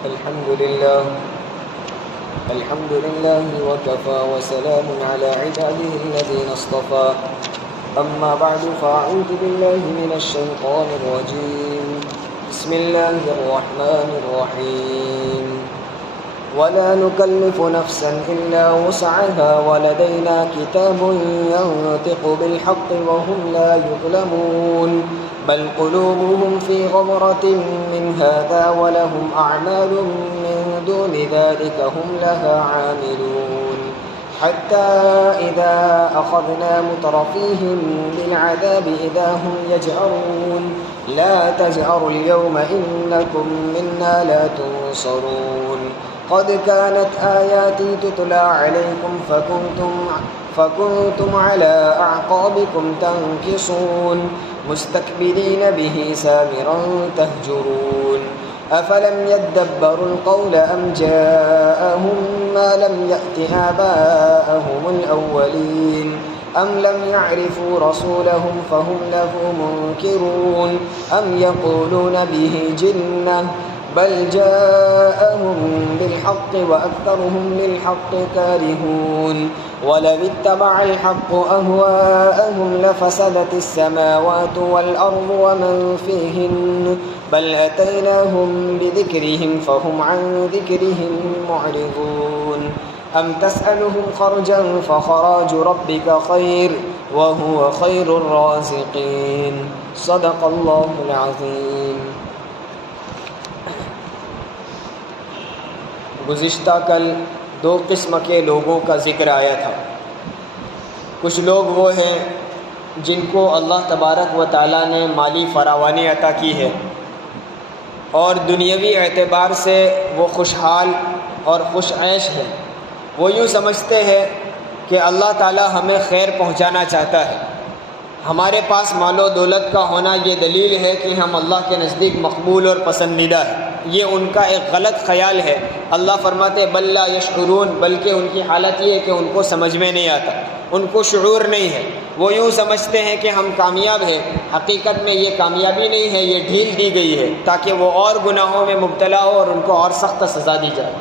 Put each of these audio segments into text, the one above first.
الحمد لله وكفى وسلام على عباده الذين اصطفى أما بعد فأعوذ بالله من الشيطان الرجيم بسم الله الرحمن الرحيم ولا نكلف نفسا إلا وسعها ولدينا كتاب ينطق بالحق وهم لا يظلمون بل قلوبهم في غمرة من هذا ولهم أعمال من دون ذلك هم لها عاملون حتى إذا أخذنا مترفيهم بالعذاب إذا هم يجأرون لا تجأروا اليوم إنكم منا لا تنصرون قد كانت آياتي تتلى عليكم فكنتم على أعقابكم تنكصون مستكبرين به سامرا تهجرون أفلم يدبروا القول أم جاءهم ما لم يأت آباءهم الأولين أم لم يعرفوا رسولهم فهم له منكرون أم يقولون به جنة بل جاءهم بالحق وأكثرهم للحق كارهون ولو اتبع الحق أهواءهم لفسدت السماوات والأرض ومن فيهن بل أتيناهم بذكرهم فهم عن ذكرهم معرضون أم تسألهم خرجا فخراج ربك خير وهو خير الرازقين صدق الله العظيم. گزشتہ کل دو قسم کے لوگوں کا ذکر آیا تھا. کچھ لوگ وہ ہیں جن کو اللہ تبارک و تعالیٰ نے مالی فراوانی عطا کی ہے اور دنیاوی اعتبار سے وہ خوشحال اور خوش عیش ہے. وہ یوں سمجھتے ہیں کہ اللہ تعالیٰ ہمیں خیر پہنچانا چاہتا ہے. ہمارے پاس مال و دولت کا ہونا یہ دلیل ہے کہ ہم اللہ کے نزدیک مقبول اور پسندیدہ ہیں. یہ ان کا ایک غلط خیال ہے. اللہ فرماتے بل لا یشعرون، بلکہ ان کی حالت یہ ہے کہ ان کو سمجھ میں نہیں آتا، ان کو شعور نہیں ہے. وہ یوں سمجھتے ہیں کہ ہم کامیاب ہیں، حقیقت میں یہ کامیابی نہیں ہے، یہ ڈھیل دی گئی ہے تاکہ وہ اور گناہوں میں مبتلا ہو اور ان کو اور سخت سزا دی جائے.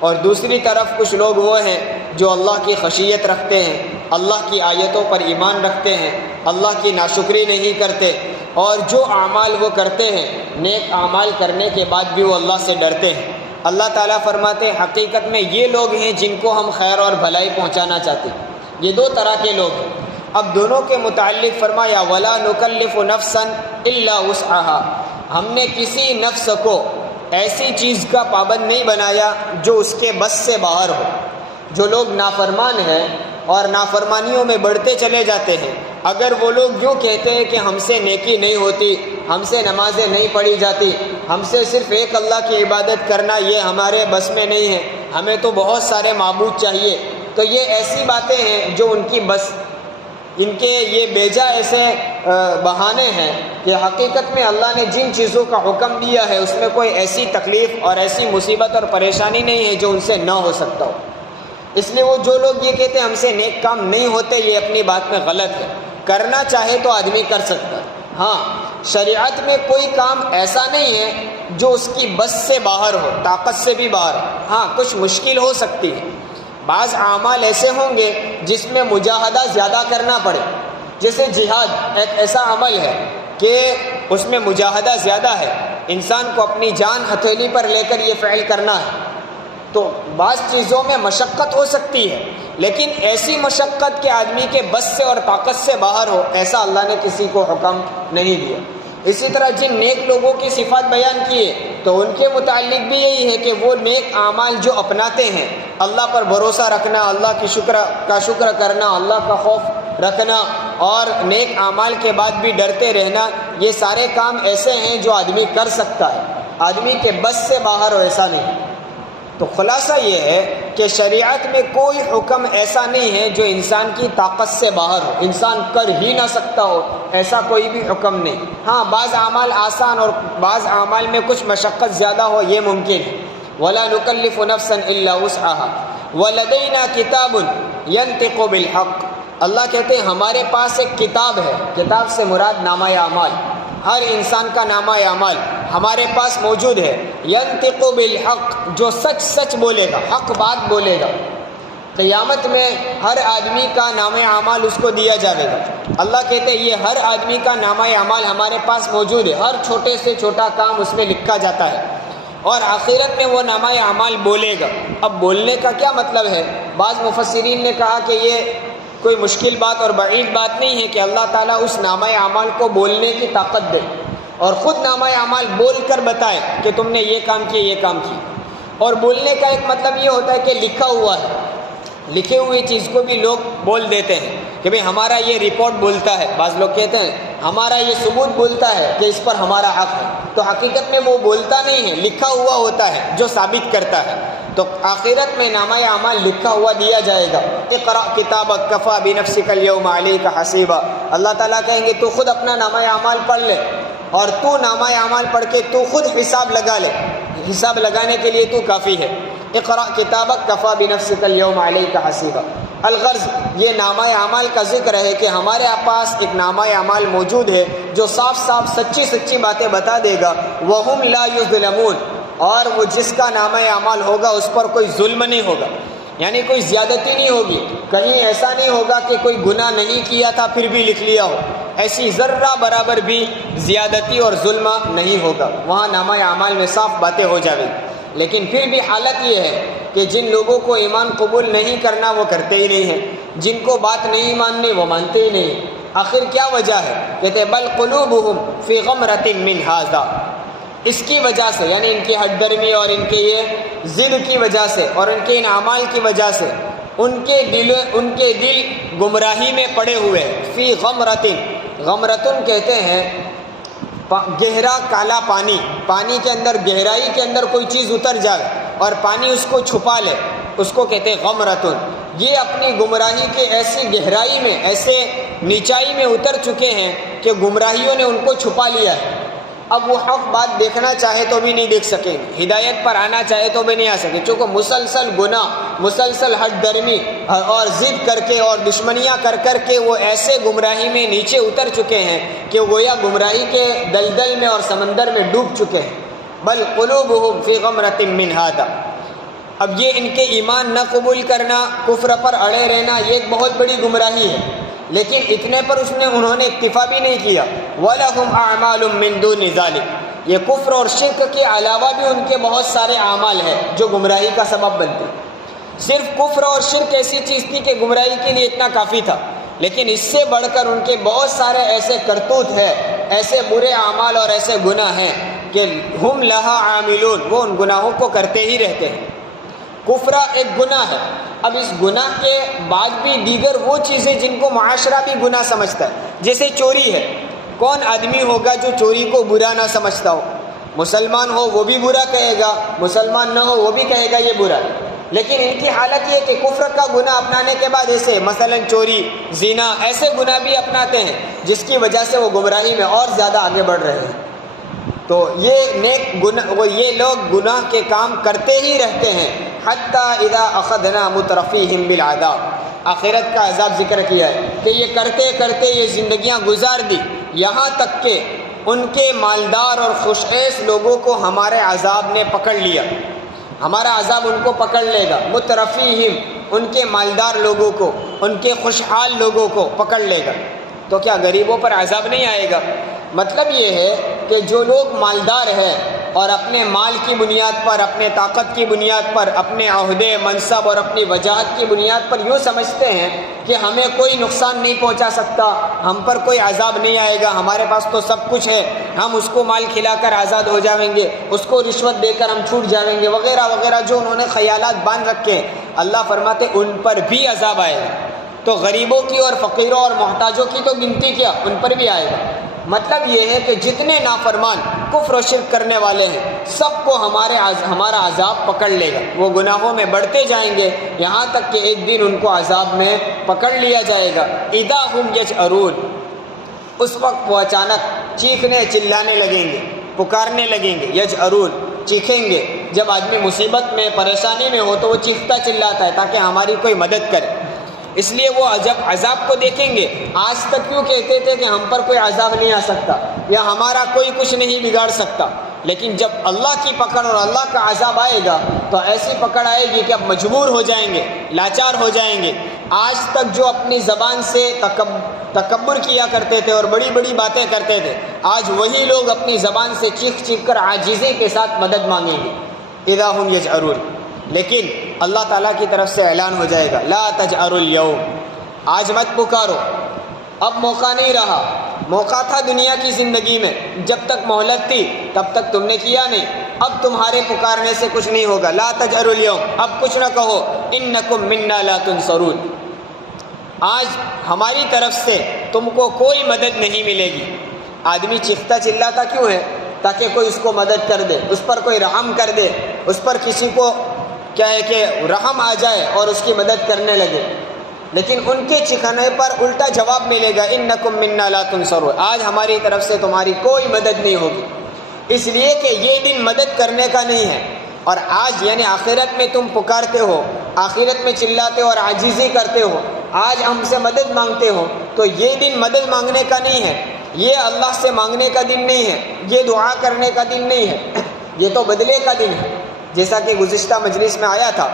اور دوسری طرف کچھ لوگ وہ ہیں جو اللہ کی خشیت رکھتے ہیں، اللہ کی آیتوں پر ایمان رکھتے ہیں، اللہ کی ناشکری نہیں کرتے، اور جو اعمال وہ کرتے ہیں نیک اعمال کرنے کے بعد بھی وہ اللہ سے ڈرتے ہیں. اللہ تعالیٰ فرماتے ہیں حقیقت میں یہ لوگ ہیں جن کو ہم خیر اور بھلائی پہنچانا چاہتے ہیں. یہ دو طرح کے لوگ ہیں. اب دونوں کے متعلق فرمایا ولا نکلف نفسا الا وسعها، ہم نے کسی نفس کو ایسی چیز کا پابند نہیں بنایا جو اس کے بس سے باہر ہو. جو لوگ نافرمان ہیں اور نافرمانیوں میں بڑھتے چلے جاتے ہیں، اگر وہ لوگ یوں کہتے ہیں کہ ہم سے نیکی نہیں ہوتی، ہم سے نمازیں نہیں پڑھی جاتی، ہم سے صرف ایک اللہ کی عبادت کرنا یہ ہمارے بس میں نہیں ہے، ہمیں تو بہت سارے معبود چاہیے، تو یہ ایسی باتیں ہیں جو ان کی بس، ان کے یہ بیجا ایسے بہانے ہیں کہ حقیقت میں اللہ نے جن چیزوں کا حکم دیا ہے اس میں کوئی ایسی تکلیف اور ایسی مصیبت اور پریشانی نہیں ہے جو ان سے نہ ہو سکتا ہو. اس لیے وہ جو لوگ یہ کہتے ہیں ہم سے نیک کام نہیں ہوتے، یہ اپنی بات میں غلط ہے. کرنا چاہے تو آدمی کر سکتا ہے. ہاں، شریعت میں کوئی کام ایسا نہیں ہے جو اس کی بس سے باہر ہو، طاقت سے بھی باہر ہو. ہاں، کچھ مشکل ہو سکتی ہے. بعض اعمال ایسے ہوں گے جس میں مجاہدہ زیادہ کرنا پڑے، جیسے جہاد ایک ایسا عمل ہے کہ اس میں مجاہدہ زیادہ ہے، انسان کو اپنی جان ہتھیلی پر لے کر یہ فعل کرنا ہے. تو بعض چیزوں میں مشقت ہو سکتی ہے، لیکن ایسی مشقت کہ آدمی کے بس سے اور طاقت سے باہر ہو، ایسا اللہ نے کسی کو حکم نہیں دیا. اسی طرح جن نیک لوگوں کی صفات بیان کیے تو ان کے متعلق بھی یہی ہے کہ وہ نیک اعمال جو اپناتے ہیں، اللہ پر بھروسہ رکھنا، اللہ کی شکر کرنا، اللہ کا خوف رکھنا اور نیک اعمال کے بعد بھی ڈرتے رہنا، یہ سارے کام ایسے ہیں جو آدمی کر سکتا ہے، آدمی کے بس سے باہر ہو ایسا نہیں. تو خلاصہ یہ ہے کہ شریعت میں کوئی حکم ایسا نہیں ہے جو انسان کی طاقت سے باہر ہو، انسان کر ہی نہ سکتا ہو، ایسا کوئی بھی حکم نہیں. ہاں، بعض اعمال آسان اور بعض اعمال میں کچھ مشقت زیادہ ہو، یہ ممکن ہے. ولا نکلف نفسا الا وسعها ولدینا کتاب ینطق بالحق. اللہ کہتے ہیں ہمارے پاس ایک کتاب ہے. کتاب سے مراد نامہ اعمال، ہر انسان کا نامہ اعمال ہمارے پاس موجود ہے، ینطق بالحق، جو سچ سچ بولے گا، حق بات بولے گا۔ قیامت میں ہر آدمی کا نامہ اعمال اس کو دیا جائے گا۔ اللہ کہتے ہیں یہ ہر آدمی کا نامہ اعمال ہمارے پاس موجود ہے، ہر چھوٹے سے چھوٹا کام اس میں لکھا جاتا ہے، اور آخرت میں وہ نامہ اعمال بولے گا۔ اب بولنے کا کیا مطلب ہے؟ بعض مفسرین نے کہا کہ یہ کوئی مشکل بات اور بعید بات نہیں ہے کہ اللہ تعالیٰ اس نامہ اعمال کو بولنے کی طاقت دے اور خود نامہ اعمال بول کر بتائے کہ تم نے یہ کام کیا، یہ کام کیا۔ اور بولنے کا ایک مطلب یہ ہوتا ہے کہ لکھا ہوا ہے، لکھے ہوئی چیز کو بھی لوگ بول دیتے ہیں کہ بھئی ہمارا یہ رپورٹ بولتا ہے، بعض لوگ کہتے ہیں ہمارا یہ ثبوت بولتا ہے کہ اس پر ہمارا حق ہے، تو حقیقت میں وہ بولتا نہیں ہے، لکھا ہوا ہوتا ہے جو ثابت کرتا ہے۔ تو آخرت میں نامہ اعمال لکھا ہوا دیا جائے گا۔ اقرأ کتابک کفی بنفسک اليوم علیک حسیبا، اللہ تعالیٰ کہیں گے تو خود اپنا نامہ اعمال پڑھ لے، اور تو نامہ اعمال پڑھ کے تو خود حساب لگا لے، حساب لگانے کے لیے تو کافی ہے۔ اقرأ کتابک کفی بنفسک اليوم علیک حسیبا۔ الغرض یہ نامہ اعمال کا ذکر ہے کہ ہمارے پاس ایک نامہ اعمال موجود ہے جو صاف صاف سچی سچی باتیں بتا دے گا۔ وہم لا یظلمون، اور وہ جس کا نامہ اعمال ہوگا اس پر کوئی ظلم نہیں ہوگا، یعنی کوئی زیادتی نہیں ہوگی، کہیں ایسا نہیں ہوگا کہ کوئی گناہ نہیں کیا تھا پھر بھی لکھ لیا ہو، ایسی ذرہ برابر بھی زیادتی اور ظلم نہیں ہوگا، وہاں نامہ اعمال میں صاف باتیں ہو جائیں۔ لیکن پھر بھی حالت یہ ہے کہ جن لوگوں کو ایمان قبول نہیں کرنا وہ کرتے ہی نہیں ہیں، جن کو بات نہیں ماننی وہ مانتے ہی نہیں۔ آخر کیا وجہ ہے؟ کہتے بل قلوبہم فی غمرۃ من ھذا، اس کی وجہ سے، یعنی ان کی ہٹ درمی اور ان کے یہ ضد کی وجہ سے اور ان کے ان اعمال کی وجہ سے ان کے دل گمراہی میں پڑے ہوئے ہیں۔ فی غمرۃ، غمرتن کہتے ہیں گہرا کالا پانی، پانی کے اندر گہرائی کے اندر کوئی چیز اتر جائے اور پانی اس کو چھپا لے، اس کو کہتے ہیں غمرتن۔ یہ اپنی گمراہی کے ایسی گہرائی میں، ایسے نیچائی میں اتر چکے ہیں کہ گمراہیوں نے ان کو چھپا لیا ہے۔ اب وہ حق بات دیکھنا چاہے تو بھی نہیں دیکھ سکیں گے، ہدایت پر آنا چاہے تو بھی نہیں آ سکے، چونکہ مسلسل گناہ، مسلسل ہٹ درمی اور ضد کر کے اور دشمنیاں کر کر کے وہ ایسے گمراہی میں نیچے اتر چکے ہیں کہ گویا گمراہی کے دلدل میں اور سمندر میں ڈوب چکے ہیں۔ بل قلوبہم فی غمرۃ من ھذا۔ اب یہ ان کے ایمان نہ قبول کرنا، کفر پر اڑے رہنا، یہ ایک بہت بڑی گمراہی ہے، لیکن اتنے پر انہوں نے اکتفا بھی نہیں کیا۔ وَلَهُمْ أَعْمَالٌ مِّن دُونِ ذَلِكَ، یہ کفر اور شرک کے علاوہ بھی ان کے بہت سارے اعمال ہیں جو گمراہی کا سبب بنتے۔ صرف کفر اور شرک ایسی چیز تھی کہ گمراہی کے لیے اتنا کافی تھا، لیکن اس سے بڑھ کر ان کے بہت سارے ایسے کرتوت ہیں، ایسے برے اعمال اور ایسے گناہ ہیں کہ ہم لہا عاملون، وہ ان گناہوں کو کرتے ہی رہتے ہیں۔ کفر ایک گناہ ہے، اب اس گناہ کے بعد بھی دیگر وہ چیزیں جن کو معاشرہ بھی گناہ سمجھتا ہے، جیسے چوری ہے۔ کون آدمی ہوگا جو چوری کو برا نہ سمجھتا ہو؟ مسلمان ہو وہ بھی برا کہے گا، مسلمان نہ ہو وہ بھی کہے گا یہ برا ہے، لیکن ان کی حالت یہ کہ کفر کا گناہ اپنانے کے بعد ایسے مثلا چوری، زنا، ایسے گناہ بھی اپناتے ہیں جس کی وجہ سے وہ گمراہی میں اور زیادہ آگے بڑھ رہے ہیں۔ تو یہ لوگ گناہ کے کام کرتے ہی رہتے ہیں، حتیٰ اذا اخذنا مترفیہم بالعذاب، آخرت کا عذاب ذکر کیا ہے کہ یہ کرتے کرتے یہ زندگیاں گزار دی، یہاں تک کہ ان کے مالدار اور خوش عیش لوگوں کو ہمارے عذاب نے پکڑ لیا، ہمارا عذاب ان کو پکڑ لے گا۔ مترفیہم، ان کے مالدار لوگوں کو، ان کے خوشحال لوگوں کو پکڑ لے گا۔ تو کیا غریبوں پر عذاب نہیں آئے گا؟ مطلب یہ ہے کہ جو لوگ مالدار ہیں اور اپنے مال کی بنیاد پر، اپنے طاقت کی بنیاد پر، اپنے عہدے، منصب اور اپنی وجاہت کی بنیاد پر یوں سمجھتے ہیں کہ ہمیں کوئی نقصان نہیں پہنچا سکتا، ہم پر کوئی عذاب نہیں آئے گا، ہمارے پاس تو سب کچھ ہے، ہم اس کو مال کھلا کر آزاد ہو جائیں گے، اس کو رشوت دے کر ہم چھوٹ جائیں گے، وغیرہ وغیرہ جو انہوں نے خیالات باندھ رکھے، اللہ فرماتے ان پر بھی عذاب آئے گا۔ تو غریبوں کی اور فقیروں اور محتاجوں کی تو گنتی کیا، ان پر بھی آئے گا۔ مطلب یہ ہے کہ جتنے نافرمان، کفر و شرک کرنے والے ہیں، سب کو ہمارا عذاب پکڑ لے گا، وہ گناہوں میں بڑھتے جائیں گے یہاں تک کہ ایک دن ان کو عذاب میں پکڑ لیا جائے گا۔ اذا ہم یجأرون، اس وقت وہ اچانک چیخنے چلانے لگیں گے، پکارنے لگیں گے۔ یجأرون، چیخیں گے۔ جب آدمی مصیبت میں، پریشانی میں ہو تو وہ چیختا چلاتا ہے تاکہ ہماری کوئی مدد کرے، اس لیے وہ جب عذاب کو دیکھیں گے، آج تک کیوں کہتے تھے کہ ہم پر کوئی عذاب نہیں آ سکتا یا ہمارا کوئی کچھ نہیں بگاڑ سکتا، لیکن جب اللہ کی پکڑ اور اللہ کا عذاب آئے گا تو ایسی پکڑ آئے گی کہ اب مجبور ہو جائیں گے، لاچار ہو جائیں گے۔ آج تک جو اپنی زبان سے تکبر کیا کرتے تھے اور بڑی بڑی باتیں کرتے تھے، آج وہی لوگ اپنی زبان سے چیخ چیخ کر عاجزی کے ساتھ مدد مانگیں گے۔ اذا هم یجأرون، لیکن اللہ تعالیٰ کی طرف سے اعلان ہو جائے گا لا تجأروا اليوم، آج مت پکارو، اب موقع نہیں رہا۔ موقع تھا دنیا کی زندگی میں، جب تک مہلت تھی تب تک تم نے کیا نہیں، اب تمہارے پکارنے سے کچھ نہیں ہوگا۔ لا تجأروا اليوم، اب کچھ نہ کہو، انکم منا لا تنصرون، آج ہماری طرف سے تم کو کوئی مدد نہیں ملے گی۔ آدمی چیختا چلاتا کیوں ہے؟ تاکہ کوئی اس کو مدد کر دے، اس پر کوئی رحم کر دے، اس پر کسی کو کیا ہے کہ رحم آ جائے اور اس کی مدد کرنے لگے۔ لیکن ان کے چکھانے پر الٹا جواب ملے گا انکم منا لا تنصرون، آج ہماری طرف سے تمہاری کوئی مدد نہیں ہوگی، اس لیے کہ یہ دن مدد کرنے کا نہیں ہے۔ اور آج یعنی آخرت میں تم پکارتے ہو، آخرت میں چلاتے ہو اور عاجزی کرتے ہو، آج ہم سے مدد مانگتے ہو، تو یہ دن مدد مانگنے کا نہیں ہے، یہ اللہ سے مانگنے کا دن نہیں ہے، یہ دعا کرنے کا دن نہیں ہے، یہ تو بدلے کا دن ہے۔ جیسا کہ گزشتہ مجلس میں آیا تھا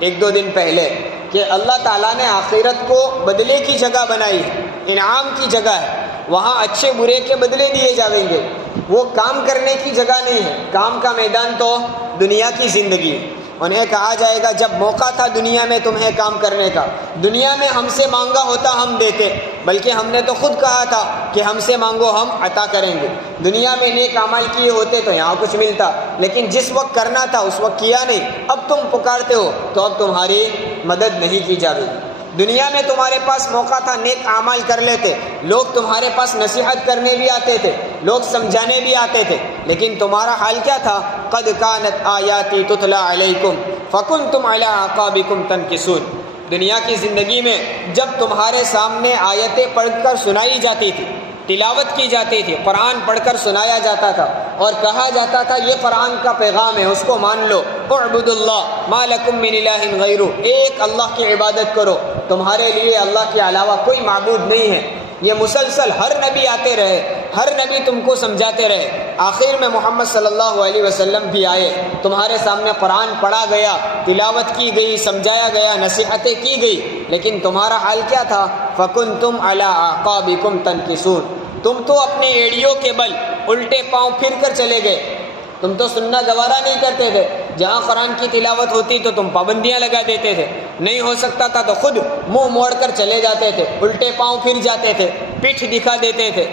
ایک دو دن پہلے کہ اللہ تعالیٰ نے آخرت کو بدلے کی جگہ بنائی ہے، انعام کی جگہ ہے، وہاں اچھے برے کے بدلے دیے جائیں گے، وہ کام کرنے کی جگہ نہیں ہے، کام کا میدان تو دنیا کی زندگی ہے۔ انہیں کہا جائے گا جب موقع تھا دنیا میں تمہیں کام کرنے کا، دنیا میں ہم سے مانگا ہوتا ہم دیتے، بلکہ ہم نے تو خود کہا تھا کہ ہم سے مانگو ہم عطا کریں گے، دنیا میں نیک اعمال کیے ہوتے تو یہاں کچھ ملتا، لیکن جس وقت کرنا تھا اس وقت کیا نہیں، اب تم پکارتے ہو تو اب تمہاری مدد نہیں کی جائے گی۔ دنیا میں تمہارے پاس موقع تھا نیک اعمال کر لیتے، لوگ تمہارے پاس نصیحت کرنے بھی آتے تھے، لوگ سمجھانے بھی آتے تھے، لیکن تمہارا حال کیا تھا؟ قد کانت آیاتی تتلی علیکم فکنتم علی اعقابکم تنکسون، دنیا کی زندگی میں جب تمہارے سامنے آیتیں پڑھ کر سنائی جاتی تھی، تلاوت کی جاتی تھی، قرآن پڑھ کر سنایا جاتا تھا اور کہا جاتا تھا یہ قرآن کا پیغام ہے، اس کو مان لو، اعبدوا اللہ ما لکم من الہ غیرہ، ایک اللہ کی عبادت کرو، تمہارے لیے اللہ کے علاوہ کوئی معبود نہیں ہے۔ یہ مسلسل ہر نبی آتے رہے، ہر نبی تم کو سمجھاتے رہے، آخر میں محمد صلی اللہ علیہ وسلم بھی آئے، تمہارے سامنے قرآن پڑھا گیا، تلاوت کی گئی، سمجھایا گیا، نصیحتیں کی گئی، لیکن تمہارا حال کیا تھا؟ فَكُنْتُمْ عَلَىٰ أَعْقَابِكُمْ تَنْكِسُونَ، تم تو اپنے ایڑیوں کے بل الٹے پاؤں پھر کر چلے گئے، تم تو سننا گوارا نہیں کرتے تھے، جہاں قرآن کی تلاوت ہوتی تو تم پابندیاں لگا دیتے تھے، نہیں ہو سکتا تھا تو خود منہ موڑ کر چلے جاتے تھے، الٹے پاؤں پھر جاتے تھے، پیٹھ دکھا دیتے تھے۔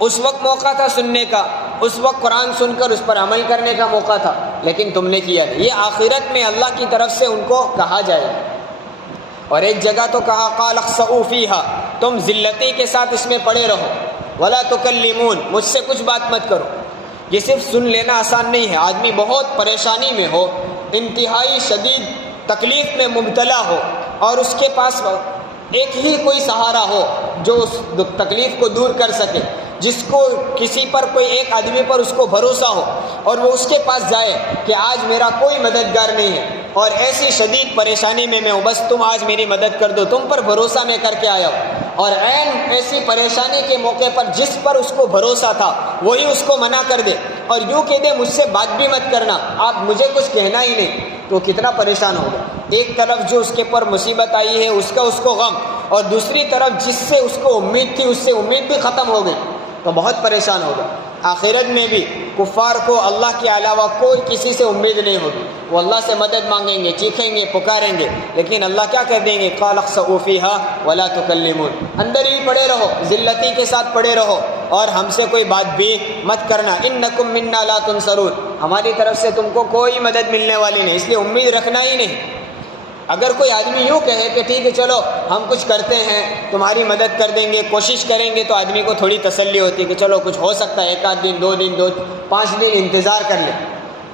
اس وقت موقع تھا سننے کا، اس وقت قرآن سن کر اس پر عمل کرنے کا موقع تھا، لیکن تم نے کیا نہیں۔ یہ آخرت میں اللہ کی طرف سے ان کو کہا جائے، اور ایک جگہ تو کہا قال اخسؤوا فیہا، تم ذلتی کے ساتھ اس میں پڑے رہو، ولا تکلمون، مجھ سے کچھ بات مت کرو۔ یہ صرف سن لینا آسان نہیں ہے، آدمی بہت پریشانی میں ہو، انتہائی شدید تکلیف میں مبتلا ہو اور اس کے پاس ایک ہی کوئی سہارا ہو جو اس تکلیف کو دور کر سکے، جس کو کسی پر کوئی ایک آدمی پر اس کو بھروسہ ہو اور وہ اس کے پاس جائے کہ آج میرا کوئی مددگار نہیں ہے اور ایسی شدید پریشانی میں ہوں، بس تم آج میری مدد کر دو، تم پر بھروسہ میں کر کے آیا ہوں۔ اور عین ایسی پریشانی کے موقع پر جس پر اس کو بھروسہ تھا وہی اس کو منع کر دے اور یوں کہہ دے مجھ سے بات بھی مت کرنا، آپ مجھے کچھ کہنا ہی نہیں، تو کتنا پریشان ہوگا۔ ایک طرف جو اس کے پر مصیبت آئی ہے اس کو غم، اور دوسری طرف جس سے اس کو امید تھی اس سے امید بھی ختم ہو گئی، تو بہت پریشان ہوگا۔ آخرت میں بھی کفار کو اللہ کے علاوہ کوئی کسی سے امید نہیں ہوگی، وہ اللہ سے مدد مانگیں گے، چیخیں گے، پکاریں گے، لیکن اللہ کیا کہہ دیں گے؟ قال اخسؤوا فیہا ولا تکلمون، اندر ہی پڑے رہو، ذلتی کے ساتھ پڑے رہو اور ہم سے کوئی بات بھی مت کرنا، انکم منا لا تنصرون، ہماری طرف سے تم کو کوئی مدد ملنے والی نہیں، اس لیے امید رکھنا ہی نہیں۔ اگر کوئی آدمی یوں کہے کہ ٹھیک ہے چلو ہم کچھ کرتے ہیں، تمہاری مدد کر دیں گے، کوشش کریں گے، تو آدمی کو تھوڑی تسلی ہوتی ہے کہ چلو کچھ ہو سکتا ہے، ایک آدھ دن، 2 دن، 5 دن انتظار کر لیں،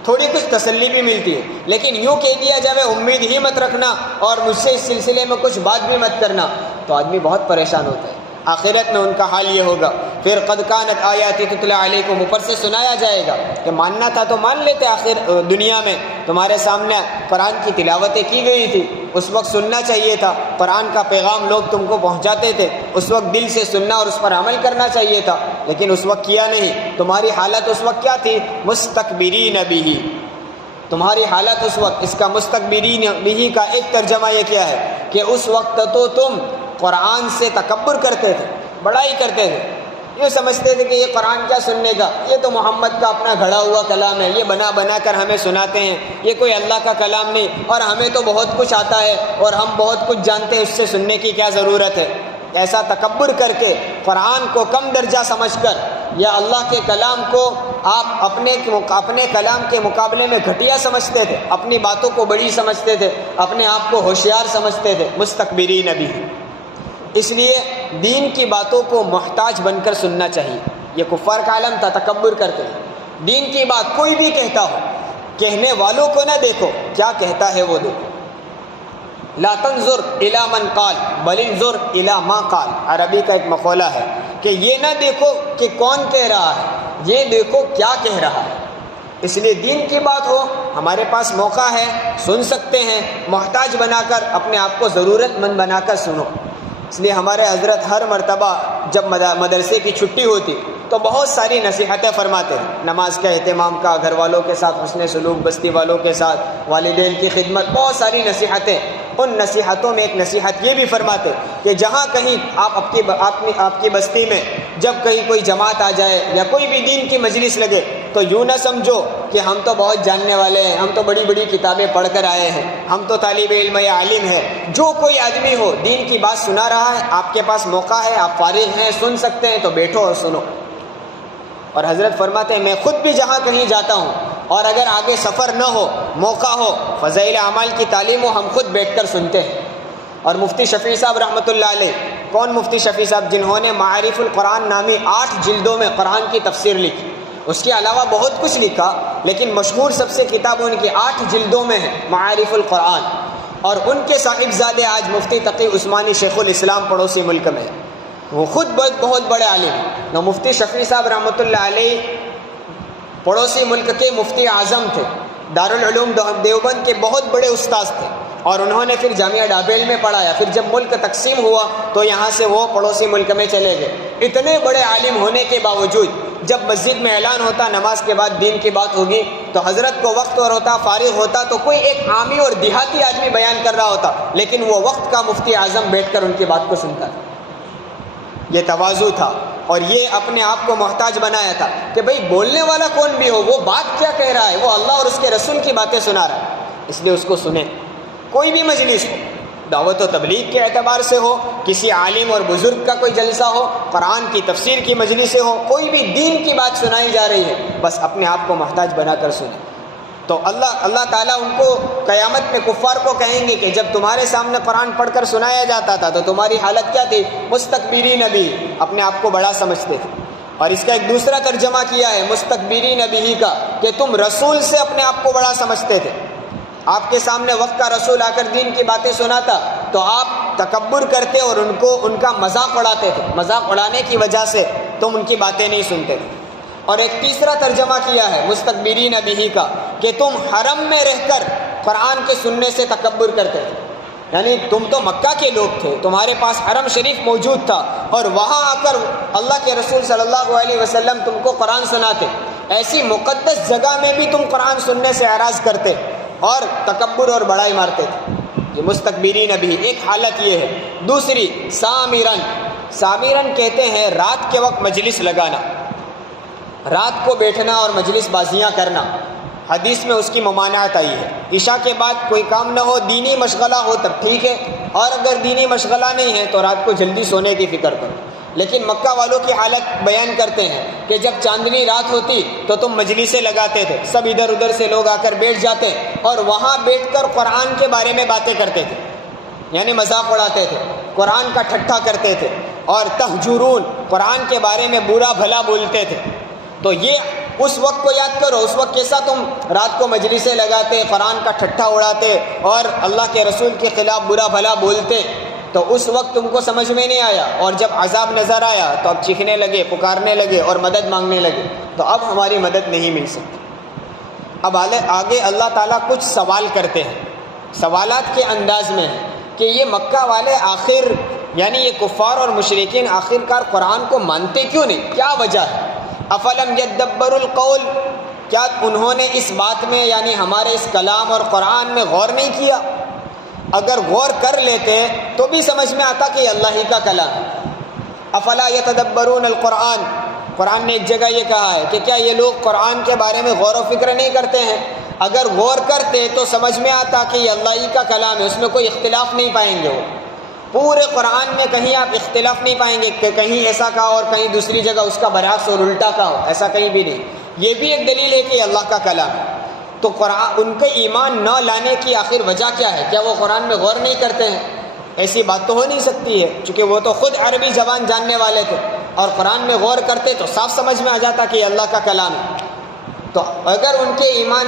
تھوڑی کچھ تسلی بھی ملتی ہے۔ لیکن یوں کہہ دیا جائے امید ہی مت رکھنا اور مجھ سے اس سلسلے میں کچھ بات بھی مت کرنا، تو آدمی بہت پریشان ہوتا ہے۔ آخرت میں ان کا حال یہ ہوگا، پھر قد کانت آیاتی تتلی علیکم، اوپر سے سنایا جائے گا کہ ماننا تھا تو مان لیتے، آخر دنیا میں تمہارے سامنے قرآن کی تلاوتیں کی گئی تھی، اس وقت سننا چاہیے تھا، قرآن کا پیغام لوگ تم کو پہنچاتے تھے، اس وقت دل سے سننا اور اس پر عمل کرنا چاہیے تھا، لیکن اس وقت کیا نہیں. تمہاری حالت اس وقت کیا تھی؟ مستکبرین بہ. تمہاری حالت اس وقت، اس کا مستکبرین بہ کا ایک ترجمہ یہ کیا ہے کہ اس وقت تو تم قرآن سے تکبر کرتے تھے، بڑائی کرتے تھے. یہ سمجھتے تھے کہ یہ قرآن کیا سننے کا، یہ تو محمد کا اپنا گھڑا ہوا کلام ہے، یہ بنا بنا کر ہمیں سناتے ہیں، یہ کوئی اللہ کا کلام نہیں، اور ہمیں تو بہت کچھ آتا ہے اور ہم بہت کچھ جانتے ہیں، اس سے سننے کی کیا ضرورت ہے. ایسا تکبر کر کے قرآن کو کم درجہ سمجھ کر یا اللہ کے کلام کو آپ اپنے کلام کے مقابلے میں گھٹیا سمجھتے تھے، اپنی باتوں کو بڑی سمجھتے تھے، اپنے آپ کو ہوشیار سمجھتے تھے. مستکبرین بہ. اس لیے دین کی باتوں کو محتاج بن کر سننا چاہیے. یہ کفار کا عالم تھا، تکبر کرتے ہیں. دین کی بات کوئی بھی کہتا ہو، کہنے والوں کو نہ دیکھو، کیا کہتا ہے وہ دیکھو. لا تنظر الی من قال بل انظر الی ما قال. عربی کا ایک مقولہ ہے کہ یہ نہ دیکھو کہ کون کہہ رہا ہے، یہ دیکھو کیا کہہ رہا ہے. اس لیے دین کی بات ہو، ہمارے پاس موقع ہے، سن سکتے ہیں. محتاج بنا کر اپنے آپ کو ضرورت مند بنا کر سنو. اس لیے ہمارے حضرت ہر مرتبہ جب مدرسے کی چھٹی ہوتی تو بہت ساری نصیحتیں فرماتے ہیں. نماز کا اہتمام کا، گھر والوں کے ساتھ حسن سلوک، بستی والوں کے ساتھ والدین کی خدمت، بہت ساری نصیحتیں. ان نصیحتوں میں ایک نصیحت یہ بھی فرماتے کہ جہاں کہیں آپ کی بستی میں جب کہیں کوئی جماعت آ جائے یا کوئی بھی دین کی مجلس لگے تو یوں نہ سمجھو کہ ہم تو بہت جاننے والے ہیں، ہم تو بڑی بڑی کتابیں پڑھ کر آئے ہیں، ہم تو طالب علم یا عالم ہیں. جو کوئی آدمی ہو دین کی بات سنا رہا ہے، آپ کے پاس موقع ہے، آپ فارغ ہیں، سن سکتے ہیں، تو بیٹھو اور سنو. اور حضرت فرماتے ہیں میں خود بھی جہاں کہیں جاتا ہوں اور اگر آگے سفر نہ ہو، موقع ہو، فضائل اعمال کی تعلیم ہو، ہم خود بیٹھ کر سنتے ہیں. اور مفتی شفیع صاحب رحمۃ اللہ علیہ، کون مفتی شفیع صاحب؟ جنہوں نے معارف القرآن نامی 8 جلدوں میں قرآن کی تفسیر لکھی. اس کے علاوہ بہت کچھ لکھا، لیکن مشہور سب سے کتاب ان کی 8 جلدوں میں ہے، معارف القرآن. اور ان کے صاحبزادے آج مفتی تقی عثمانی شیخ الاسلام پڑوسی ملک میں، وہ خود بہت بڑے عالم ہیں. مفتی شفیع صاحب رحمۃ اللہ علیہ پڑوسی ملک کے مفتی اعظم تھے، دارالعلوم دیوبند کے بہت بڑے استاذ تھے، اور انہوں نے پھر جامعہ ڈابیل میں پڑھایا. پھر جب ملک تقسیم ہوا تو یہاں سے وہ پڑوسی ملک میں چلے گئے. اتنے بڑے عالم ہونے کے باوجود جب مسجد میں اعلان ہوتا نماز کے بعد دین کی بات ہوگی تو حضرت کو وقت اور ہوتا، فارغ ہوتا تو کوئی ایک عامی اور دیہاتی آدمی بیان کر رہا ہوتا، لیکن وہ وقت کا مفتی اعظم بیٹھ کر ان کی بات کو سنتا تھا. یہ تواضع تھا، اور یہ اپنے آپ کو محتاج بنایا تھا کہ بھئی بولنے والا کون بھی ہو، وہ بات کیا کہہ رہا ہے، وہ اللہ اور اس کے رسول کی باتیں سنا رہا ہے، اس لیے اس کو سنیں. کوئی بھی مجلس ہو، دعوت و تبلیغ کے اعتبار سے ہو، کسی عالم اور بزرگ کا کوئی جلسہ ہو، قرآن کی تفسیر کی مجلسیں ہو، کوئی بھی دین کی بات سنائی جا رہی ہے، بس اپنے آپ کو محتاج بنا کر سنیں. تو اللہ تعالیٰ ان کو قیامت میں کفار کو کہیں گے کہ جب تمہارے سامنے قرآن پڑھ کر سنایا جاتا تھا تو تمہاری حالت کیا تھی؟ مستکبرین بہ، اپنے آپ کو بڑا سمجھتے تھے. اور اس کا ایک دوسرا ترجمہ کیا ہے مستکبرین بہ کا کہ تم رسول سے اپنے آپ کو بڑا سمجھتے تھے. آپ کے سامنے وقت کا رسول آ کر دین کی باتیں سناتا تو آپ تکبر کرتے اور ان کا مذاق اڑاتے تھے. مذاق اڑانے کی وجہ سے تم ان کی باتیں نہیں سنتے تھے. اور ایک تیسرا ترجمہ کیا ہے مستکبرین بہ کا کہ تم حرم میں رہ کر قرآن کے سننے سے تکبر کرتے تھے. یعنی تم تو مکہ کے لوگ تھے، تمہارے پاس حرم شریف موجود تھا، اور وہاں آ کر اللہ کے رسول صلی اللہ علیہ وسلم تم کو قرآن سناتے. ایسی مقدس جگہ میں بھی تم قرآن سننے سے اعراض کرتے اور تکبر اور بڑائی مارتے تھے. یہ مستکبرین بہ ایک حالت یہ ہے. دوسری سامیرن کہتے ہیں رات کے وقت مجلس لگانا، رات کو بیٹھنا اور مجلس بازیاں کرنا. حدیث میں اس کی ممانعت آئی ہے. عشاء کے بعد کوئی کام نہ ہو، دینی مشغلہ ہو تب ٹھیک ہے، اور اگر دینی مشغلہ نہیں ہے تو رات کو جلدی سونے کی فکر کرو. لیکن مکہ والوں کی حالت بیان کرتے ہیں کہ جب چاندنی رات ہوتی تو تم مجلسیں لگاتے تھے، سب ادھر ادھر سے لوگ آ کر بیٹھ جاتے اور وہاں بیٹھ کر قرآن کے بارے میں باتیں کرتے تھے، یعنی مذاق اڑاتے تھے، قرآن کا ٹھٹھا کرتے تھے، اور تہجرون قرآن کے بارے میں برا بھلا بولتے تھے. تو یہ اس وقت کو یاد کرو، اس وقت کیسا تم رات کو مجلسیں لگاتے، قرآن کا ٹھٹھا اڑاتے اور اللہ کے رسول کے خلاف برا بھلا بولتے. تو اس وقت تم کو سمجھ میں نہیں آیا، اور جب عذاب نظر آیا تو اب چیخنے لگے، پکارنے لگے اور مدد مانگنے لگے. تو اب ہماری مدد نہیں مل سکتی. اب آگے اللہ تعالیٰ کچھ سوال کرتے ہیں، سوالات کے انداز میں ہے کہ یہ مکہ والے آخر یعنی یہ کفار اور مشرکین آخرکار قرآن کو مانتے کیوں نہیں؟ کیا وجہ ہے؟ افلم یدبروا القول، کیا انہوں نے اس بات میں یعنی ہمارے اس کلام اور قرآن میں غور نہیں کیا؟ اگر غور کر لیتے تو بھی سمجھ میں آتا کہ یہ اللہ ہی کا کلام ہے۔ افلا یتدبرون القرآن، قرآن نے ایک جگہ یہ کہا ہے کہ کیا یہ لوگ قرآن کے بارے میں غور و فکر نہیں کرتے ہیں؟ اگر غور کرتے تو سمجھ میں آتا کہ یہ اللہ ہی کا کلام ہے، اس میں کوئی اختلاف نہیں پائیں گے۔ وہ پورے قرآن میں کہیں آپ اختلاف نہیں پائیں گے کہ کہیں ایسا کہا اور کہیں دوسری جگہ اس کا برعکس اور الٹا کہا ہو، ایسا کہیں بھی نہیں۔ یہ بھی ایک دلیل ہے کہ یہ اللہ کا کلام ہے۔ تو قرآن ان کے ایمان نہ لانے کی آخر وجہ کیا ہے؟ کیا وہ قرآن میں غور نہیں کرتے ہیں؟ ایسی بات تو ہو نہیں سکتی ہے، چونکہ وہ تو خود عربی زبان جاننے والے تھے، اور قرآن میں غور کرتے تو صاف سمجھ میں آ جاتا کہ یہ اللہ کا کلام ہے۔ تو اگر ان کے ایمان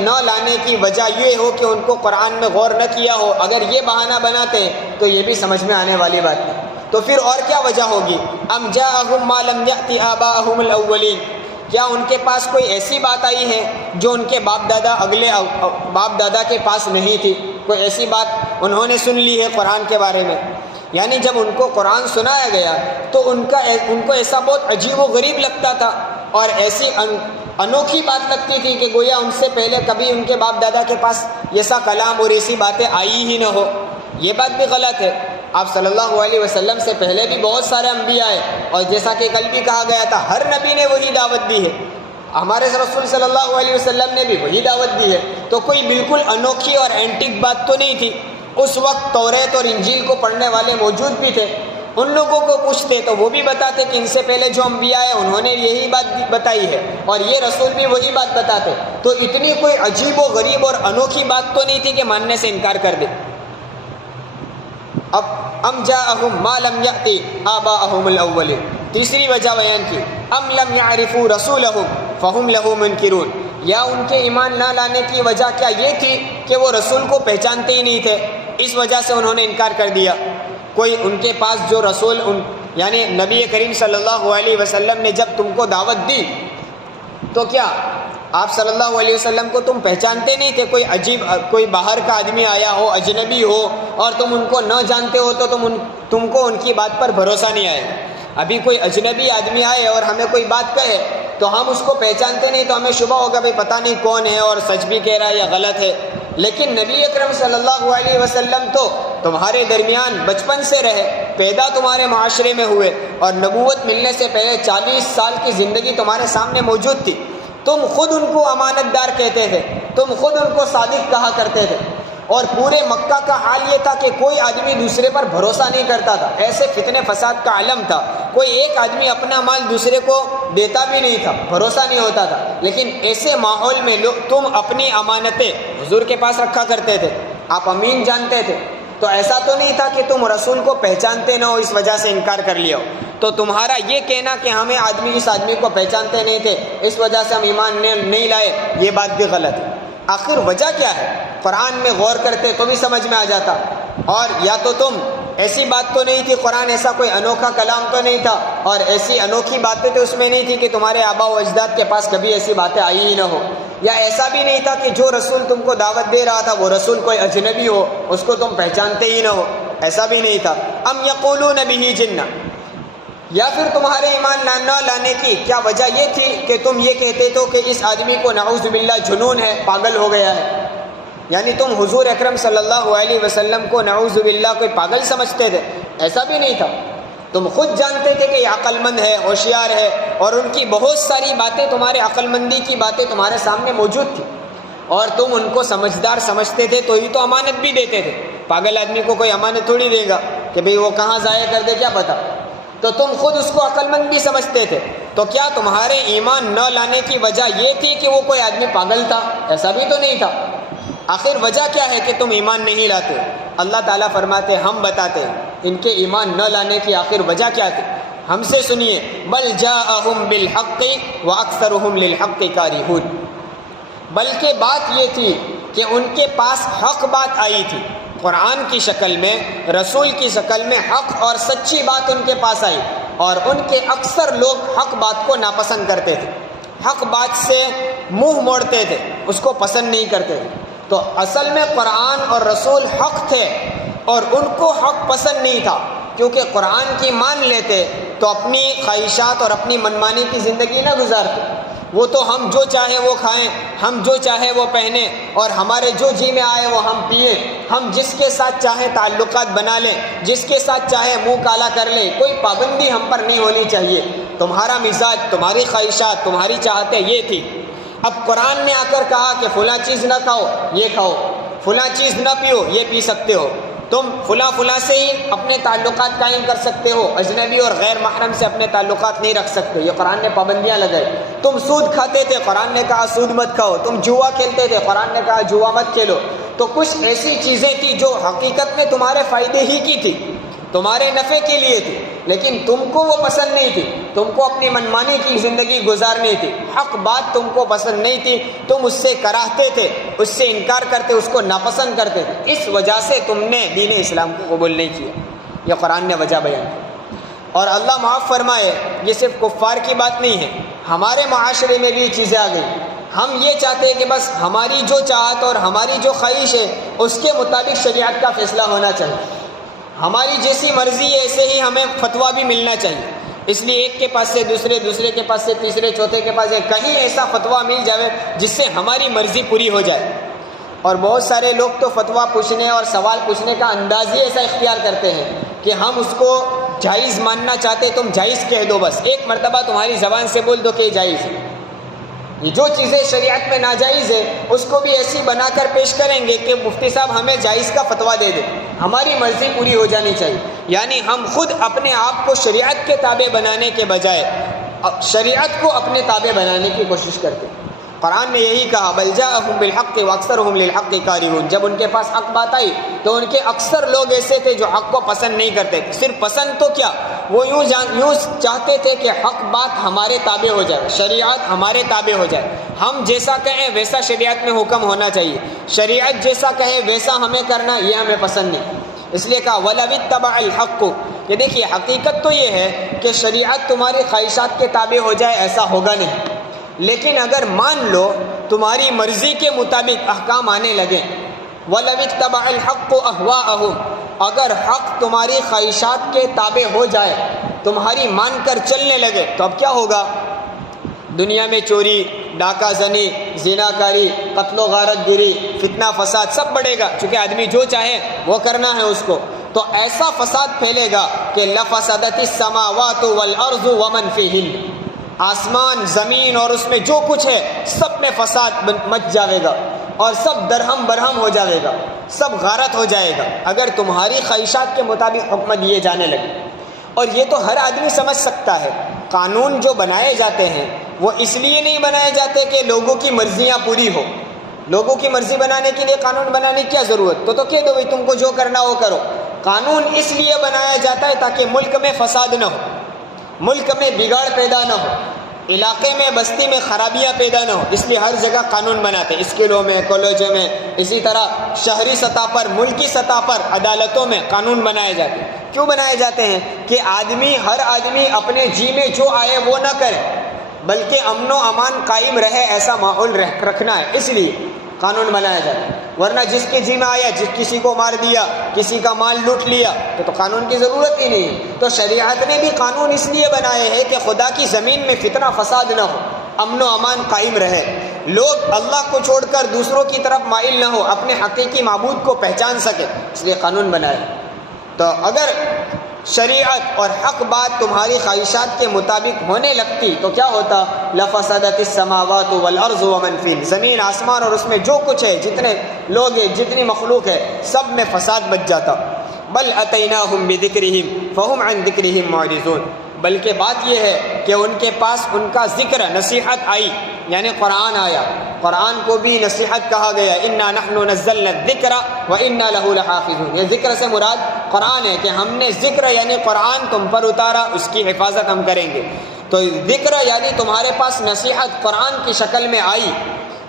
نہ لانے کی وجہ یہ ہو کہ ان کو قرآن میں غور نہ کیا ہو، اگر یہ بہانہ بناتے تو یہ بھی سمجھ میں آنے والی بات ہے۔ تو پھر اور کیا وجہ ہوگی؟ ام جاءہم ما لم یأت آباءہم الاولین، کیا ان کے پاس کوئی ایسی بات آئی ہے جو ان کے باپ دادا کے پاس نہیں تھی؟ کوئی ایسی بات انہوں نے سن لی ہے قرآن کے بارے میں؟ یعنی جب ان کو قرآن سنایا گیا تو ان کو ایسا بہت عجیب و غریب لگتا تھا، اور ایسی انوکھی بات لگتی تھی کہ گویا ان سے پہلے کبھی ان کے باپ دادا کے پاس ایسا کلام اور ایسی باتیں آئی ہی نہ ہو۔ یہ بات بھی غلط ہے۔ آپ صلی اللہ علیہ وسلم سے پہلے بھی بہت سارے انبیاء آئے، اور جیسا کہ کل بھی کہا گیا تھا ہر نبی نے وہی دعوت دی ہے، ہمارے رسول صلی اللہ علیہ وسلم نے بھی وہی دعوت دی ہے۔ تو کوئی بالکل انوکھی اور اینٹک بات تو نہیں تھی۔ اس وقت توریت اور انجیل کو پڑھنے والے موجود بھی تھے، ان لوگوں کو پوچھتے تو وہ بھی بتاتے کہ ان سے پہلے جو انبیاء ہیں انہوں نے یہی بات بتائی ہے، اور یہ رسول بھی وہی بات بتاتے۔ تو اتنی کوئی عجیب و غریب اور انوکھی بات تو نہیں تھی کہ ماننے سے انکار کر دے۔ اب ام جاءہم ما لم یأت آباءہم الاولین، تیسری وجہ بیان کی، ام لم یعرفوا رسولہم فہم لہ منکرون، یا ان کے ایمان نہ لانے کی وجہ کیا یہ تھی کہ وہ رسول کو پہچانتے ہی نہیں تھے، اس وجہ سے انہوں نے انکار کر دیا۔ کوئی ان کے پاس جو رسول یعنی نبی کریم صلی اللہ علیہ وسلم نے جب تم کو دعوت دی تو کیا آپ صلی اللہ علیہ وسلم کو تم پہچانتے نہیں تھے؟ کوئی عجیب کوئی باہر کا آدمی آیا ہو، اجنبی ہو، اور تم ان کو نہ جانتے ہو تو تم کو ان کی بات پر بھروسہ نہیں آئے۔ ابھی کوئی اجنبی آدمی آئے اور ہمیں کوئی بات کہے تو ہم اس کو پہچانتے نہیں تو ہمیں شبہ ہوگا بھئی پتہ نہیں کون ہے اور سچ بھی کہہ رہا ہے یا غلط ہے۔ لیکن نبی اکرم صلی اللہ علیہ وسلم تو تمہارے درمیان بچپن سے رہے، پیدا تمہارے معاشرے میں ہوئے، اور نبوت ملنے سے پہلے 40 سال کی زندگی تمہارے سامنے موجود تھی۔ تم خود ان کو امانت دار کہتے تھے، تم خود ان کو صادق کہا کرتے تھے، اور پورے مکہ کا حال یہ تھا کہ کوئی آدمی دوسرے پر بھروسہ نہیں کرتا تھا، ایسے فتنے فساد کا عالم تھا، کوئی ایک آدمی اپنا مال دوسرے کو دیتا بھی نہیں تھا، بھروسہ نہیں ہوتا تھا۔ لیکن ایسے ماحول میں تم اپنی امانتیں حضور کے پاس رکھا کرتے تھے، آپ امین جانتے تھے، تو ایسا تو نہیں تھا کہ تم رسول کو پہچانتے نہ ہو اس وجہ سے انکار کر لیا ہو۔ تو تمہارا یہ کہنا کہ ہمیں اس آدمی کو پہچانتے نہیں تھے اس وجہ سے ہم ایمان نہیں لائے، یہ بات بھی غلط ہے۔ آخر وجہ کیا ہے؟ قرآن میں غور کرتے تو بھی سمجھ میں آ جاتا، اور یا تو تم ایسی بات تو نہیں تھی، قرآن ایسا کوئی انوکھا کلام تو نہیں تھا، اور ایسی انوکھی باتیں تو اس میں نہیں تھی کہ تمہارے آبا و اجداد کے پاس کبھی ایسی باتیں آئی ہی نہ ہو، یا ایسا بھی نہیں تھا کہ جو رسول تم کو دعوت دے رہا تھا وہ رسول کوئی اجنبی ہو، اس کو تم پہچانتے ہی نہ ہو، ایسا بھی نہیں تھا۔ ام یقولون بہ جنہ، یا پھر تمہارے ایمان نہ لانے کی کیا وجہ یہ تھی کہ تم یہ کہتے تو کہ اس آدمی کو نعوذ باللہ جنون ہے، پاگل ہو گیا ہے، یعنی تم حضور اکرم صلی اللہ علیہ وسلم کو نعوذ باللہ کوئی پاگل سمجھتے تھے؟ ایسا بھی نہیں تھا، تم خود جانتے تھے کہ یہ عقل مند ہے، ہوشیار ہے، اور ان کی بہت ساری باتیں تمہارے عقل مندی کی باتیں تمہارے سامنے موجود تھی، اور تم ان کو سمجھدار سمجھتے تھے تو ہی تو امانت بھی دیتے تھے۔ پاگل آدمی کو کوئی امانت تھوڑی دے گا کہ بھئی وہ کہاں ضائع کر دے، کیا پتہ، تو تم خود اس کو عقل مند بھی سمجھتے تھے۔ تو کیا تمہارے ایمان نہ لانے کی وجہ یہ تھی کہ وہ کوئی آدمی پاگل تھا؟ ایسا بھی تو نہیں تھا۔ آخر وجہ کیا ہے کہ تم ایمان نہیں لاتے؟ اللہ تعالیٰ فرماتے ہم بتاتے ہیں ان کے ایمان نہ لانے کی آخر وجہ کیا تھی، ہم سے سنیے۔ بل جاءہم بالحق واکثرہم للحق کارہون، بلکہ بات یہ تھی کہ ان کے پاس حق بات آئی تھی، قرآن کی شکل میں، رسول کی شکل میں حق اور سچی بات ان کے پاس آئی، اور ان کے اکثر لوگ حق بات کو ناپسند کرتے تھے، حق بات سے منہ موڑتے تھے، اس کو پسند نہیں کرتے تھے۔ تو اصل میں قرآن اور رسول حق تھے اور ان کو حق پسند نہیں تھا، کیونکہ قرآن کی مان لیتے تو اپنی خواہشات اور اپنی منمانی کی زندگی نہ گزارتے. وہ تو ہم جو چاہے وہ کھائیں، ہم جو چاہے وہ پہنیں، اور ہمارے جو جی میں آئے وہ ہم پئیں، ہم جس کے ساتھ چاہے تعلقات بنا لیں، جس کے ساتھ چاہے منہ کالا کر لیں، کوئی پابندی ہم پر نہیں ہونی چاہیے. تمہارا مزاج، تمہاری خواہشات، تمہاری چاہتیں یہ تھی. اب قرآن نے آ کر کہا کہ فلاں چیز نہ کھاؤ، یہ کھاؤ، فلاں چیز نہ پیو، یہ پی سکتے ہو، تم فلاں سے ہی اپنے تعلقات قائم کر سکتے ہو، اجنبی اور غیر محرم سے اپنے تعلقات نہیں رکھ سکتے. یہ قرآن نے پابندیاں لگائی. تم سود کھاتے تھے، قرآن نے کہا سود مت کھاؤ. تم جوا کھیلتے تھے، قرآن نے کہا جوا مت کھیلو. تو کچھ ایسی چیزیں تھیں جو حقیقت میں تمہارے فائدے ہی کی تھی، تمہارے نفع کے لیے تھی، لیکن تم کو وہ پسند نہیں تھی. تم کو اپنی منمانی کی زندگی گزارنی تھی. حق بات تم کو پسند نہیں تھی، تم اس سے کراہتے تھے، اس سے انکار کرتے، اس کو ناپسند کرتے تھے. اس وجہ سے تم نے دین اسلام کو قبول نہیں کیا. یہ قرآن نے وجہ بیان کی. اور اللہ معاف فرمائے، یہ صرف کفار کی بات نہیں ہے، ہمارے معاشرے میں بھی یہ چیزیں آ گئی. ہم یہ چاہتے ہیں کہ بس ہماری جو چاہت اور ہماری جو خواہش ہے اس کے مطابق شریعت کا فیصلہ ہونا چاہیے. ہماری جیسی مرضی ہے ایسے ہی ہمیں فتویٰ بھی ملنا چاہیے. اس لیے ایک کے پاس سے دوسرے، دوسرے کے پاس سے تیسرے، چوتھے کے پاس کہیں ایسا فتویٰ مل جائے جس سے ہماری مرضی پوری ہو جائے. اور بہت سارے لوگ تو فتویٰ پوچھنے اور سوال پوچھنے کا انداز ہی ایسا اختیار کرتے ہیں کہ ہم اس کو جائز ماننا چاہتے، تم جائز کہہ دو، بس ایک مرتبہ تمہاری زبان سے بول دو کہ یہ جائز ہے. یہ جو چیزیں شریعت میں ناجائز ہے اس کو بھی ایسی بنا کر پیش کریں گے کہ مفتی صاحب ہمیں جائز کا فتویٰ دے دیں، ہماری مرضی پوری ہو جانی چاہیے. یعنی ہم خود اپنے آپ کو شریعت کے تابع بنانے کے بجائے شریعت کو اپنے تابع بنانے کی کوشش کرتے. قرآن نے یہی کہا بل جاءہم بالحق واکثرہم للحق کارہون. جب ان کے پاس حق بات آئی تو ان کے اکثر لوگ ایسے تھے جو حق کو پسند نہیں کرتے. صرف پسند تو کیا، وہ یوں چاہتے تھے کہ حق بات ہمارے تابع ہو جائے، شریعت ہمارے تابع ہو جائے، ہم جیسا کہیں ویسا شریعت میں حکم ہونا چاہیے، شریعت جیسا کہے ویسا ہمیں کرنا، یہ ہمیں پسند نہیں. اس لیے کہا وَلَوِ اتَّبَعَ الْحَقُّ. یہ دیکھیے حقیقت تو یہ ہے کہ شریعت تمہاری خواہشات کے تابع ہو جائے ایسا ہوگا نہیں، لیکن اگر مان لو تمہاری مرضی کے مطابق احکام آنے لگے، وَلَوِ اتَّبَعَ الْحَقُّ أَهْوَاءَهُمْ، اگر حق تمہاری خواہشات کے تابع ہو جائے، تمہاری مان کر چلنے لگے، تو اب کیا ہوگا؟ دنیا میں چوری، ڈاکہ زنی، زنا کاری، قتل و غارت گری، فتنہ فساد سب بڑھے گا، چونکہ آدمی جو چاہے وہ کرنا ہے اس کو. تو ایسا فساد پھیلے گا کہ لَفَسَدَتِ السَّمَاوَاتُ وَالْأَرْضُ وَمَنْ فِيهِنَّ. آسمان، زمین اور اس میں جو کچھ ہے سب میں فساد مچ جائے گا اور سب درہم برہم ہو جائے گا، سب غارت ہو جائے گا اگر تمہاری خواہشات کے مطابق حکم دیے جانے لگے. اور یہ تو ہر آدمی سمجھ سکتا ہے. قانون جو بنائے جاتے ہیں وہ اس لیے نہیں بنائے جاتے کہ لوگوں کی مرضیاں پوری ہو. لوگوں کی مرضی بنانے کے لیے قانون بنانے کی کیا ضرورت؟ تو کہہ دو بھائی تم کو جو کرنا وہ کرو. قانون اس لیے بنایا جاتا ہے تاکہ ملک میں فساد نہ ہو، ملک میں بگاڑ پیدا نہ ہو، علاقے میں بستی میں خرابیاں پیدا نہ ہو. اس لیے ہر جگہ قانون بناتے ہیں، اسکولوں میں، کالجوں میں، اسی طرح شہری سطح پر، ملکی سطح پر عدالتوں میں قانون بنائے جاتے ہیں. کیوں بنائے جاتے ہیں؟ کہ ہر آدمی اپنے جی میں جو آئے وہ نہ کرے، بلکہ امن و امان قائم رہے، ایسا ماحول رکھنا ہے، اس لیے قانون بنایا جاتا ہے. ورنہ جس کے جی میں آیا کسی کو مار دیا، کسی کا مال لوٹ لیا تو قانون کی ضرورت ہی نہیں. تو شریعت نے بھی قانون اس لیے بنائے ہیں کہ خدا کی زمین میں فتنہ فساد نہ ہو، امن و امان قائم رہے، لوگ اللہ کو چھوڑ کر دوسروں کی طرف مائل نہ ہو، اپنے حقیقی معبود کو پہچان سکے، اس لیے قانون بنایا. تو اگر شریعت اور حق بات تمہاری خواہشات کے مطابق ہونے لگتی تو کیا ہوتا؟ لفسدت السماوات والارض ومن فیہن. زمین، آسمان اور اس میں جو کچھ ہے، جتنے لوگ ہیں، جتنی مخلوق ہے، سب میں فساد بچ جاتا. بل اتیناہم بذکرہم فہم عن ذکرہم معرضون. بلکہ بات یہ ہے کہ ان کے پاس ان کا ذکر، نصیحت آئی، یعنی قرآن آیا. قرآن کو بھی نصیحت کہا گیا، انا نحن نزلنا الذکر وانا لہ لحافظون. یہ ذکر سے مراد قرآن ہے کہ ہم نے ذکر یعنی قرآن تم پر اتارا، اس کی حفاظت ہم کریں گے. تو ذکر یعنی تمہارے پاس نصیحت قرآن کی شکل میں آئی.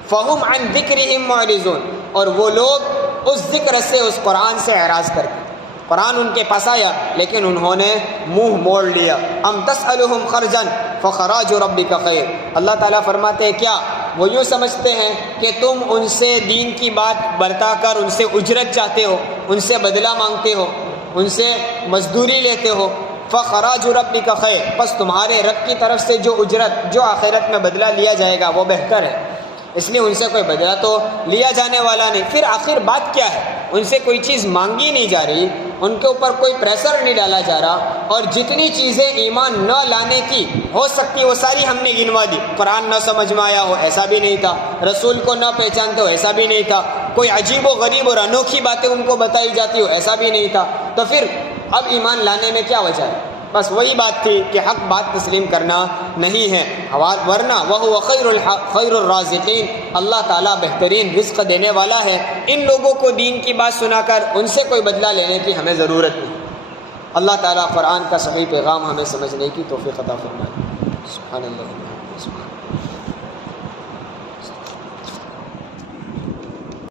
فہم عن ذکرہم معرضون. اور وہ لوگ اس ذکر سے، اس قرآن سے اعراض کرتے. قرآن ان کے پاس آیا لیکن انہوں نے منہ موڑ لیا. ام تسألہم خرجا فخراج ربک خیر. اللہ تعالیٰ فرماتے ہیں کیا وہ یوں سمجھتے ہیں کہ تم ان سے دین کی بات برتا کر ان سے اجرت چاہتے ہو، ان سے بدلہ مانگتے ہو؟ ان سے مزدوری لیتے ہو، فخراج ربک خیر، پس تمہارے رب کی طرف سے جو اجرت، جو آخرت میں بدلہ لیا جائے گا وہ بہتر ہے، اس لیے ان سے کوئی بدلہ تو لیا جانے والا نہیں۔ پھر آخر بات کیا ہے؟ ان سے کوئی چیز مانگی نہیں جا رہی، ان کے اوپر کوئی پریشر نہیں ڈالا جا رہا، اور جتنی چیزیں ایمان نہ لانے کی ہو سکتی وہ ساری ہم نے گنوا دی۔ قرآن نہ سمجھ میں آیا ہو ایسا بھی نہیں تھا، رسول کو نہ پہچانتے ہو ایسا بھی نہیں تھا، کوئی عجیب و غریب اور انوکھی باتیں ان کو بتائی جاتی ہو ایسا بھی نہیں تھا، تو پھر اب ایمان لانے میں کیا وجہ ہے؟ بس وہی بات تھی کہ حق بات تسلیم کرنا نہیں ہے، ورنہ وَهُوَ خیر الرازقین، اللہ تعالیٰ بہترین رزق دینے والا ہے۔ ان لوگوں کو دین کی بات سنا کر ان سے کوئی بدلہ لینے کی ہمیں ضرورت نہیں۔ اللہ تعالیٰ قرآن کا صحیح پیغام ہمیں سمجھنے کی توفیق عطا فرمائے۔ سبحان اللہ۔